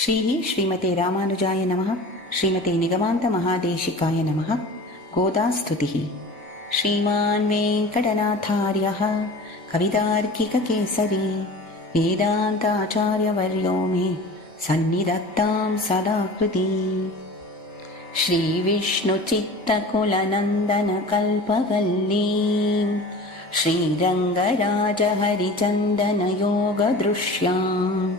श्रीमते रामानुजाय नमः। श्रीमते निगमान्त महादेशिकाय नमः। गोदास्तुतिः। श्रीमान् वेङ्कटनाथार्यः कवितार्किककेसरी वेदान्ताचार्यवर्यो मे सन्निधत्तां सदा कृती। श्रीविष्णुचित्तकुलनन्दनकल्पवल्लीं श्रीरङ्गराजहरिचन्दनयोगदृश्याम्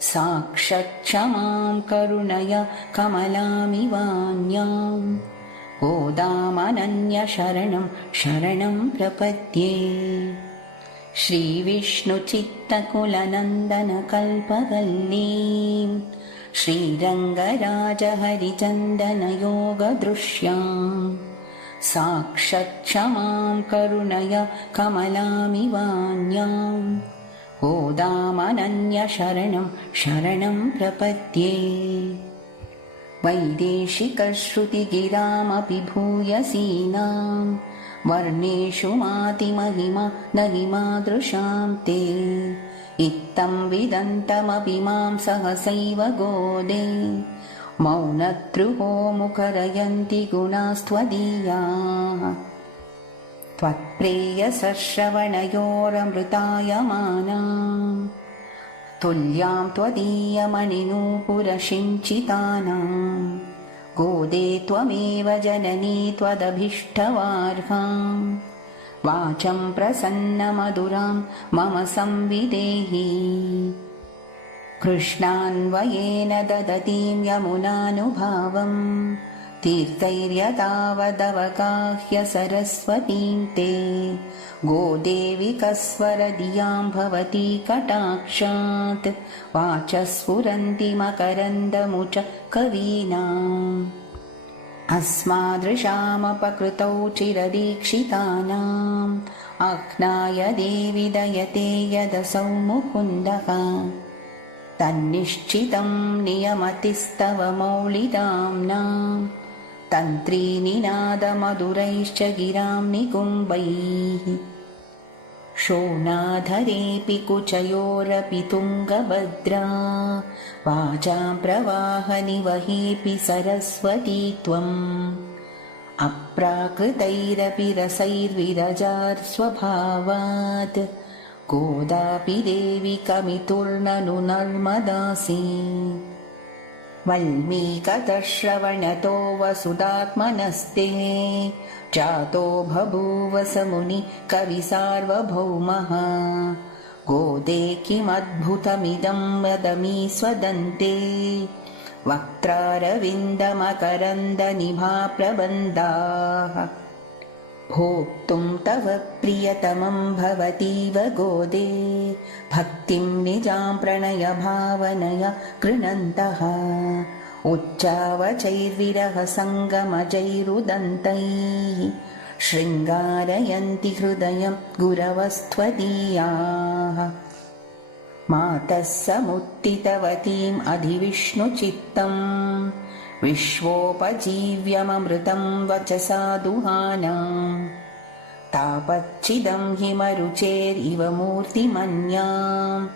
साक्षक्षमां करुणया कमलामिवान्यां गोदामनन्यशरणं शरणं प्रपद्ये। श्रीविष्णुचित्तकुलनन्दनकल्पवल्लीं श्रीरङ्गराजहरिचन्दनयोगदृश्यां साक्षक्षमां करुणया कमलामिवान्यां गोदामनन्यशरणं शरणं प्रपद्ये। वैदेशिकश्रुतिगिरामपि भूयसीनां वर्णेषु मातिमहिमा न हि मादृशां ते इत्थं विदन्तमपि मां सहसैव गोदे मौनद्रुहो मुखरयन्ति गुणास्त्वदीयाः। त्वत्प्रेयसश्रवणयोरमृतायमानां तुल्यां त्वदीयमणिनूपुरसिञ्चितानां गोदे त्वमेव जननी त्वदभीष्टवार्हां वाचं प्रसन्नमधुरां मम संविदेहि। कृष्णान्वयेन ददतीं यमुनानुभावम् तीर्थैर्यतावदवगाह्य सरस्वतीं ते गोदेवि कस्वरधियां भवती कटाक्षात् वाचस्फुरन्ति मकरन्दमुच कवीनाम्। अस्मादृशामपकृतौ चिरदीक्षितानाम् आह्नाय देवि दयते यदसौ मुकुन्दः तन्निश्चितं नियमतिस्तव मौलिदाम्नां तन्त्रीनिनादमधुरैश्च गिरां निकुम्भैः। शोणाधरेऽपि कुचयोरपि तुङ्गभद्रा वाचां प्रवाहनिवहेऽपि सरस्वती त्वम् अप्राकृतैरपि रसैर्विरजास्वभावात् गोदापि देवि कमितुर्ननु नर्मदासि। वल्मीकतश्रवणतो वसुधात्मनस्ते जातो बभूव स मुनि कवि सार्वभौमः गोदे किमद्भुतमिदं वदमि स्वदन्ते वक्त्रारविन्दमकरन्दनिभा प्रबन्धाः। भोक्तुं तव प्रियतमं भवतीव गोदे भक्तिं निजां प्रणयभावनया गृह्णन्तः उच्चावचैर्विरहसङ्गमजैरुदन्तैः शृङ्गारयन्ति हृदयं गुरवस्त्वदीयाः। मातः समुत्थितवतीम् अधिविष्णुचित्तम् विश्वोपजीव्यममृतं वचसा दुहानां तापच्चिदं हिमरुचेरिव मूर्तिमन्यां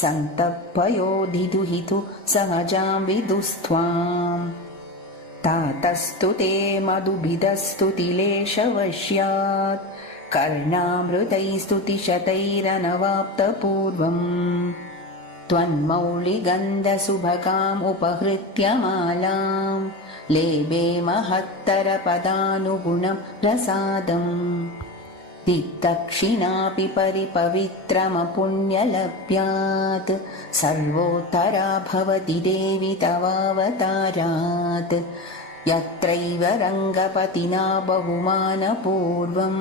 सन्तप्पयोधिदुहितु सहजां विदुस्त्वाम्। तातस्तु ते मधुभिदस्तुतिलेशवश्यात् कर्णामृतैस्तुतिशतैरनवाप्तपूर्वम् त्वन्मौलिगन्धसुभगाम् उपहृत्य मालां लेभे महत्तरपदानुगुणं प्रसादम्। दिक्दक्षिणापि परिपवित्रमपुण्यलभ्यात् सर्वोत्तरा भवति देवि तवावतारात् यत्रैव रङ्गपतिना बहुमानपूर्वं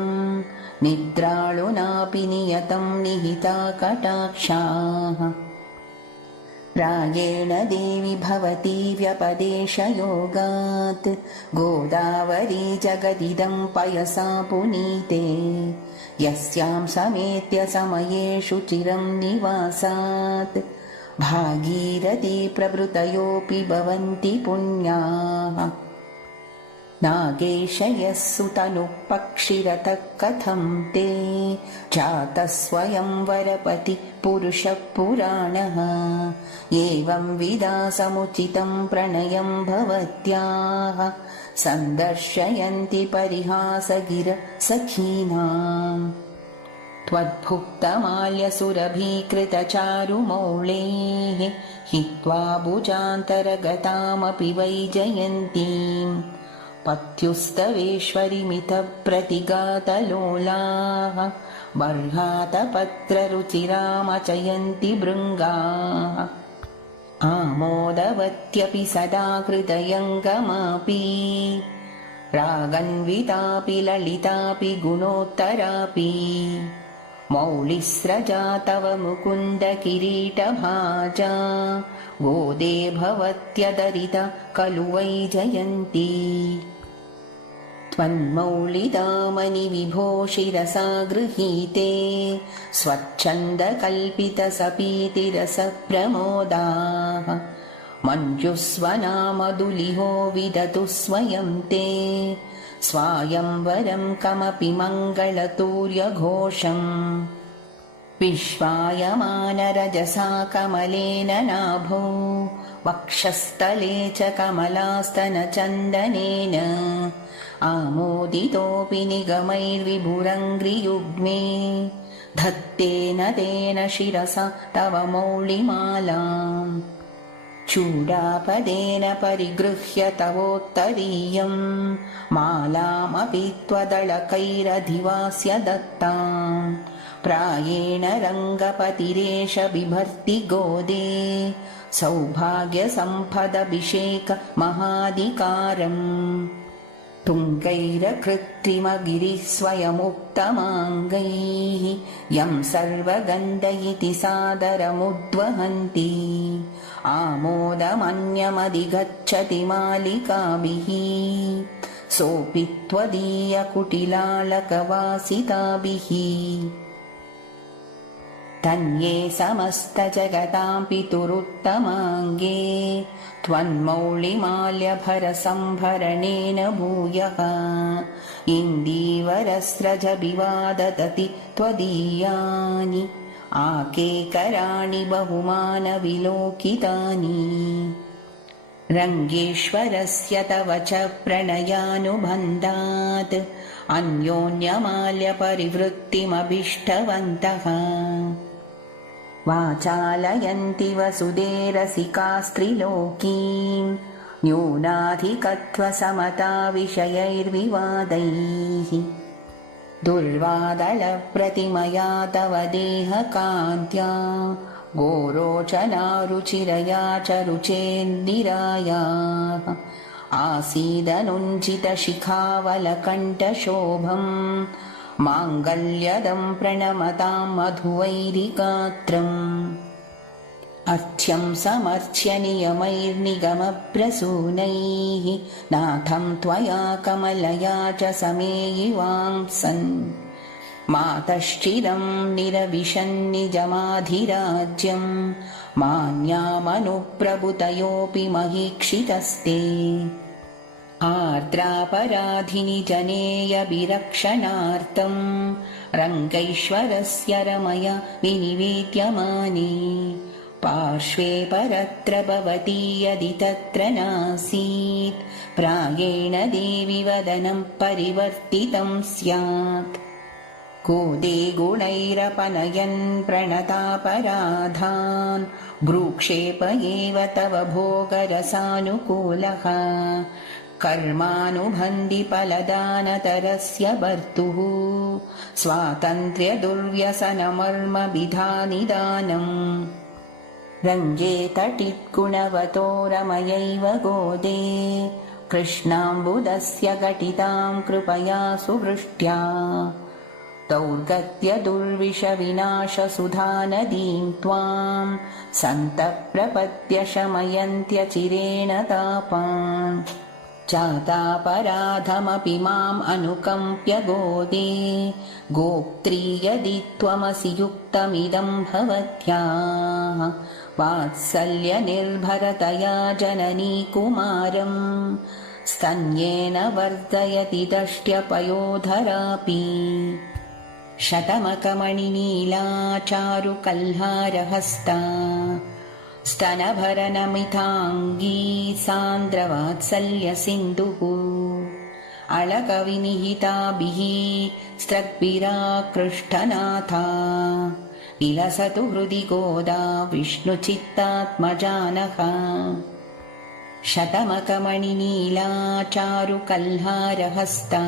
निद्राळुनापि नियतं निहिता कटाक्षाः। प्रायेण देवि भवती व्यपदेशयोगात् गोदावरी जगदिदं पयसा पुनीते यस्यां समेत्य समयेषु चिरं निवासात् भागीरथी प्रभृतयोऽपि भवन्ति पुण्याः। नागेशयः सुतनुः पक्षिरतः कथं ते जातः स्वयंवरपति पुरुषः पुराणः एवं विदा समुचितं प्रणयं भवत्याः सन्दर्शयन्ति परिहासगिरसखीनाम् त्वद्भुक्तमाल्यसुरभीकृतचारुमौळेः हित्वा भुजान्तरगतामपि वैजयन्तीम् पत्युस्तवेश्वरिमितप्रतिगातलोलाः बर्हातपत्ररुचिरामचयन्ति भृङ्गाः आमोदवत्यपि सदा हृदयङ्गमापि रागन्वितापि ललितापि गुणोत्तरापि मौलिस्रजा तव मुकुन्द किरीटभाजा गोदे भवत्यदरिता खलु वैजयन्ती त्वन्मौलिदामनि विभो शिरसा गृहीते स्वच्छन्दकल्पितसपीतिरसप्रमोदाः मञ्जुस्वनामधुलिहो विदतु स्वयं ते स्वायंवरं कमपि मङ्गलतूर्यघोषम् विश्वायमानरजसा कमलेन नाभो वक्षस्थले च कमलास्तनचन्दनेन आमोदितोऽपि निगमैर्विभुरङ्घ्रियुग्मे धत्तेन तेन शिरसा तव मौलिमालाम् चूडापदेन परिगृह्य तवोत्तरीयं मालामपि त्वदलकैरधिवास्य दत्ताम् प्रायेण रङ्गपतिरेष बिभर्ति गोदे सौभाग्यसम्पदभिषेक महाधिकारम् तुङ्गैरकृत्रिमगिरिः स्वयमुक्तमाङ्गैः यं सर्वगन्ध इति सादरमुद्वहन्ति आमोदमन्यमधिगच्छति मालिकाभिः सोऽपि त्वदीयकुटिलालकवासिताभिः तन्ये समस्तजगतां पितुरुत्तमाङ्गे त्वन्मौलिमाल्यभरसम्भरणेन भूयः इन्दीवरस्रजविवाददति त्वदीयानि आकेकराणि बहुमानविलोकितानि रङ्गेश्वरस्य तव च प्रणयानुबन्धात् अन्योन्यमाल्यपरिवृत्तिमभीष्टवन्तः वाचालयन्ति वसुधेरसिकास्त्रिलोकीं न्यूनाधिकत्वसमता विषयैर्विवादैः दुर्वादलप्रतिमया तव देहकान्त्या गोरोचनारुचिरया च रुचेन्दिरायाः आसीदनुञ्जितशिखावलकण्ठशोभम् माङ्गल्यदं प्रणमतां मधुवैरिगात्रम् अर्च्यं समर्च्य नियमैर्निगमप्रसूनैः नाथं त्वया कमलया च समेयिवांसन् मातश्चिरं निरविशन्निजमाधिराज्यं मान्यामनुप्रभुतयोऽपि महीक्षितस्ते आर्द्रापराधिनि जनेयभिरक्षणार्थं रङ्गैश्वरस्य रमया विनिवेद्यमाने पार्श्वे परत्र भवती यदि तत्र नासीत् प्रायेण देवि वदनं परिवर्तितं स्यात् गोदे गुणैरपनयन् प्रणतापराधान् भ्रूक्षेप एव तव भोगरसानुकूलः कर्मानुबन्धि फलदानतरस्य भर्तुः स्वातन्त्र्यदुर्व्यसनमर्मविधानिदानम् रञ्जे तटिद्गुणवतो रमयैव गोदे कृष्णाम्बुदस्य घटितां कृपया सुवृष्ट्या दौर्गत्यदुर्विषविनाशसुधानदीं त्वां सन्तप्रपद्य शमयन्त्यचिरेण तापान् चातापराधमपि माम् अनुकम्प्य गोदे गोप्त्री यदि त्वमसि युक्तमिदं भवत्याः वात्सल्यनिर्भरतया जननी कुमारं स्तन्येन वर्धयति दष्ट्यपयोधरापि शतमकमणिनीला चारुकल्हारहस्ता स्तनभरनमिताङ्गी सान्द्रवात्सल्यसिन्धुः अलकविनिहिताभिः स्रग्भिराकृष्टनाथा विलसतु हृदि गोदा विष्णुचित्तात्मजानः शतमकमणिनीला चारुकल्हारहस्ता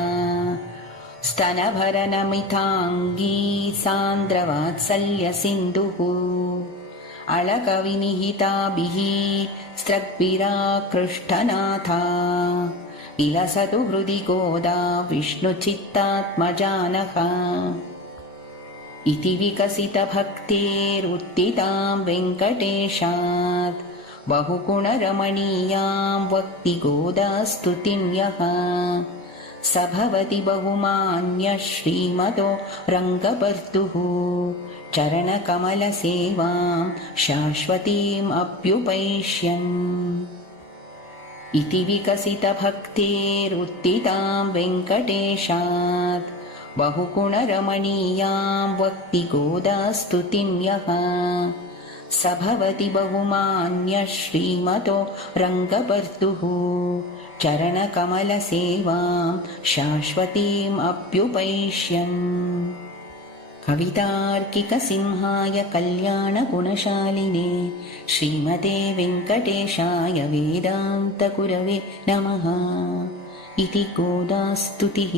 स्तनभरनमिताङ्गी सान्द्रवात्सल्यसिन्धुः अलकविनिहिताभिः स्रग्भिराकृष्टनाथा विलसतु हृदि गोदा विष्णुचित्तात्मजानः इति विकसितभक्तेरुत्थितां वेङ्कटेशात् बहुगुणरमणीयां वक्ति गोदास्तुतिं यः स भवति बहुमान्यः श्रीमतो रङ्गभर्तुः चरणकमलसेवां शाश्वतीम् अभ्युपैष्यन् इति विकसितभक्तेरुत्थितां वेङ्कटेशात् बहुगुणरमणीयां वक्ति गोदास्तुतिं यः स भवति बहुमान्यः श्रीमतो रङ्गभर्तुः चरणकमलसेवां शाश्वतीम् अभ्युपैष्यन् कवितार्किकसिंहाय कल्याणगुणशालिने श्रीमते वेङ्कटेशाय वेदान्तगुरवे नमः इति गोदास्तुतिः।